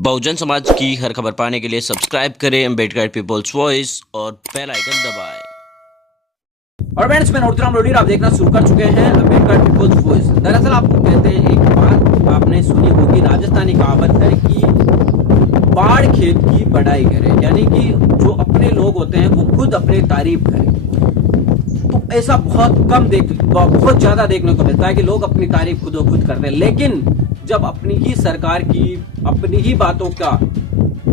बहुजन समाज की हर खबर पाने के लिए सब्सक्राइब करें अम्बेडकर पीपल्स वॉइस और बेल आइकन दबाएं। और फ्रेंड्स, मैं नोटराम रोडी, आप देखना शुरू कर चुके हैं अम्बेडकर पीपल्स वॉइस। दरअसल आपको कहते हैं, एक बात आपने सुनी होगी, राजस्थानी कहावत है कि बाढ़ खेत की बढ़ाई करे, यानी कि जो अपने लोग होते हैं वो खुद अपनी तारीफ करें। तो ऐसा बहुत ज्यादा देखने को मिलता है कि लोग अपनी तारीफ खुद करते हैं, लेकिन जब अपनी ही सरकार की अपनी ही बातों का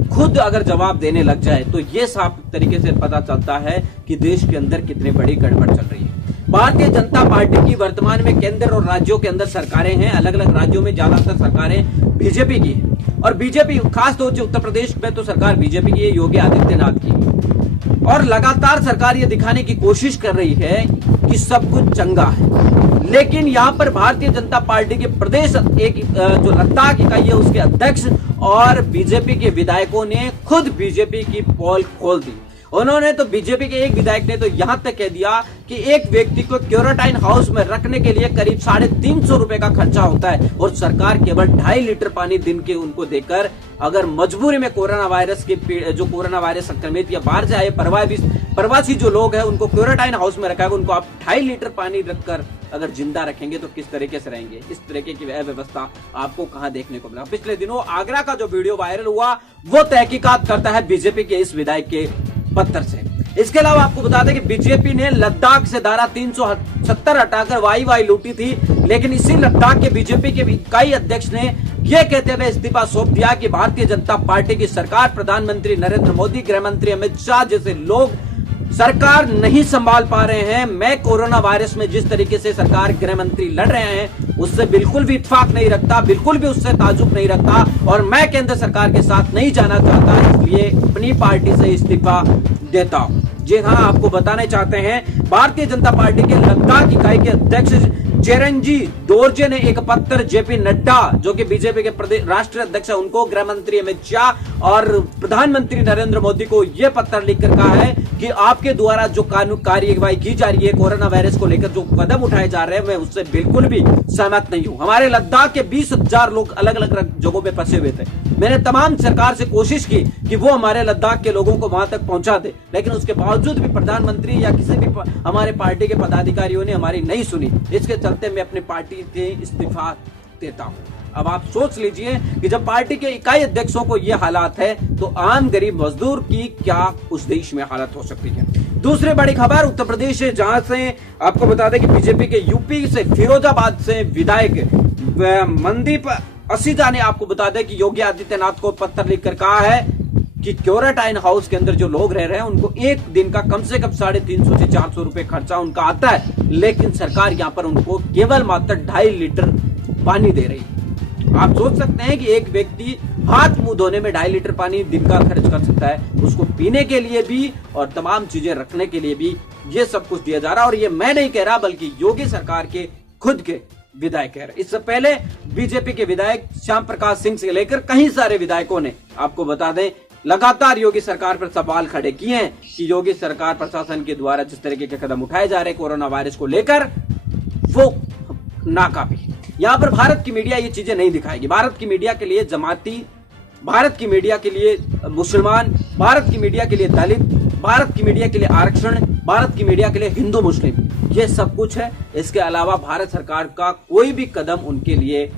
खुद अगर जवाब देने लग जाए तो ये साफ तरीके से पता चलता है कि देश के अंदर कितनी बड़ी गड़बड़ चल रही है। भारतीय जनता पार्टी की वर्तमान में केंद्र और राज्यों के अंदर सरकारें हैं। अलग अलग राज्यों में ज्यादातर सरकारें बीजेपी की है, और बीजेपी खास तौर से उत्तर प्रदेश में तो सरकार बीजेपी की है, योगी आदित्यनाथ की। और लगातार सरकार ये दिखाने की कोशिश कर रही है कि सब कुछ चंगा है, लेकिन यहाँ पर भारतीय जनता पार्टी के प्रदेश एक जो लद्दाख इकाई है उसके अध्यक्ष और बीजेपी के विधायकों ने खुद बीजेपी की पोल खोल दी। उन्होंने तो बीजेपी के एक विधायक ने तो यहां तक कह दिया कि एक व्यक्ति को क्वारंटाइन हाउस में रखने के लिए करीब 350 रुपए का खर्चा होता है, और सरकार केवल 2.5 लीटर पानी दिन के उनको देकर अगर मजबूरी में कोरोना वायरस संक्रमित या बाहर से आए प्रवासी जो लोग हैं उनको क्वारंटाइन हाउस में रखा है, उनको आप 2.5 लीटर पानी रखकर अगर जिंदा रखेंगे तो किस तरीके से रहेंगे। इस तरीके की व्यवस्था आपको कहां देखने को मिला। पिछले दिनों आगरा का जो वीडियो वायरल हुआ वो तहकीकात करता है बीजेपी के इस विधायक के पत्थर से। इसके अलावा आपको बता दें कि बीजेपी ने लद्दाख से धारा 370 हटाकर वाई लूटी थी, लेकिन इसी लद्दाख के बीजेपी के इकाई अध्यक्ष ने यह कहते हुए इस्तीफा सौंप दिया कि भारतीय जनता पार्टी की सरकार, प्रधानमंत्री नरेंद्र मोदी, गृह मंत्री अमित शाह जैसे लोग सरकार नहीं संभाल पा रहे हैं। मैं कोरोना वायरस में जिस तरीके से सरकार, गृह मंत्री लड़ रहे हैं उससे बिल्कुल भी इत्तेफाक नहीं रखता, बिल्कुल भी उससे ताजुब नहीं रखता, और मैं केंद्र सरकार के साथ नहीं जाना चाहता, इसलिए अपनी पार्टी से इस्तीफा देता हूं। जी हाँ, आपको बताने चाहते हैं, भारतीय जनता पार्टी के लद्दाख इकाई के अध्यक्ष चिरंजी दोरजे ने एक पत्र जेपी नड्डा, जो कि बीजेपी के प्रदेश राष्ट्रीय अध्यक्ष है, उनको, गृह मंत्री अमित शाह और प्रधानमंत्री नरेंद्र मोदी को यह पत्र लिखकर कहा है कि आपके द्वारा जो कानून कार्यवाही की जा रही है, कोरोना वायरस को लेकर जो कदम उठाए जा रहे हैं, मैं उससे बिल्कुल भी सहमत नहीं हूं। हमारे लद्दाख के 20,000 लोग अलग अलग जगहों पे फंसे हुए थे। मैंने तमाम सरकार से कोशिश की कि वो हमारे लद्दाख के लोगों को वहां तक पहुंचा दे, लेकिन उसके बावजूद भी प्रधानमंत्री या किसी भी हमारे पार्टी के पदाधिकारियों ने हमारी नहीं सुनी। इसके चलते मैं अपनी पार्टी से इस्तीफा देता हूं। अब आप सोच लीजिए कि जब पार्टी के इकाई अध्यक्षों को ये हालात है तो आम गरीब मजदूर की क्या उस देश में हालत हो सकती है। दूसरी बड़ी खबर उत्तर प्रदेश से, जहां से आपको बता दें कि बीजेपी के यूपी से फिरोजाबाद से विधायक मनदीप असीजा ने आपको बता दें कि योगी आदित्यनाथ को पत्र लिखकर कहा है कि क्वारंटाइन हाउस के अंदर जो लोग रह रहे हैं उनको एक दिन का कम से कम 350 से 400 रुपए खर्चा उनका आता है, लेकिन सरकार यहाँ पर उनको केवल मात्र 2.5 लीटर पानी दे रही है। आप सोच सकते हैं कि एक व्यक्ति हाथ मुंह धोने में 2.5 लीटर पानी दिन का खर्च कर सकता है, उसको पीने के लिए भी और तमाम चीजें रखने के लिए भी ये सब कुछ दिया जा रहा है। और ये मैं नहीं कह रहा, बल्कि योगी सरकार के खुद के विधायक कह रहे। इससे पहले बीजेपी के विधायक श्याम प्रकाश सिंह से लेकर कई सारे विधायकों ने, आपको बता दें, लगातार योगी सरकार पर सवाल खड़े किए हैं कि योगी सरकार प्रशासन के द्वारा जिस तरीके के कदम उठाए जा रहे कोरोना वायरस को लेकर, वो नाकाफी। यहाँ पर भारत की मीडिया ये चीजें नहीं दिखाएगी। भारत की मीडिया के लिए जमाती, भारत की मीडिया के लिए मुसलमान, भारत की मीडिया के लिए दलित, भारत की मीडिया के लिए आरक्षण, भारत की मीडिया के लिए हिंदू मुस्लिम, ये सब कुछ है। इसके अलावा भारत सरकार का कोई भी कदम उनके लिए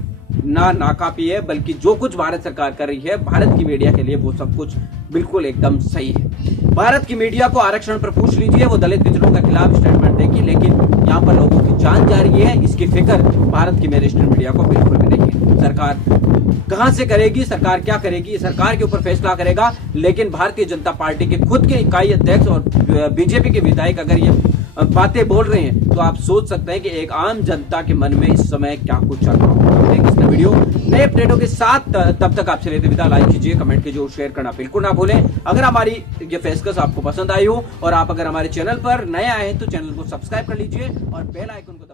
ना नाकाफी है, बल्कि जो कुछ भारत सरकार कर रही है भारत की मीडिया के लिए वो सब कुछ बिल्कुल एकदम सही है। भारत की मीडिया को आरक्षण पर पूछ लीजिए, वो दलित पिछड़ों के खिलाफ स्टेटमेंट देगी, लेकिन यहाँ पर लोगों की जान जा रही है, इसकी फिक्र भारत की मेनस्ट्रीम मीडिया को बिल्कुल भी नहीं है। सरकार कहां से करेगी, सरकार क्या करेगी, सरकार के ऊपर फैसला करेगा, लेकिन भारतीय जनता पार्टी के खुद के इकाई अध्यक्ष और बीजेपी के विधायक अगर ये बातें बोल रहे हैं तो आप सोच सकते हैं कि एक आम जनता के मन में इस समय क्या कुछ चल रहा होगा। देखिए वीडियो नए अपडेटों के साथ, तब तक आपसे लेते विदा। लाइक कीजिए, कमेंट कीजिए और शेयर करना बिल्कुल ना भूलें। अगर हमारी ये फेसकस आपको पसंद आई हो और आप अगर हमारे चैनल पर नए आए हैं तो चैनल को सब्सक्राइब कर लीजिए और बेल आइकन को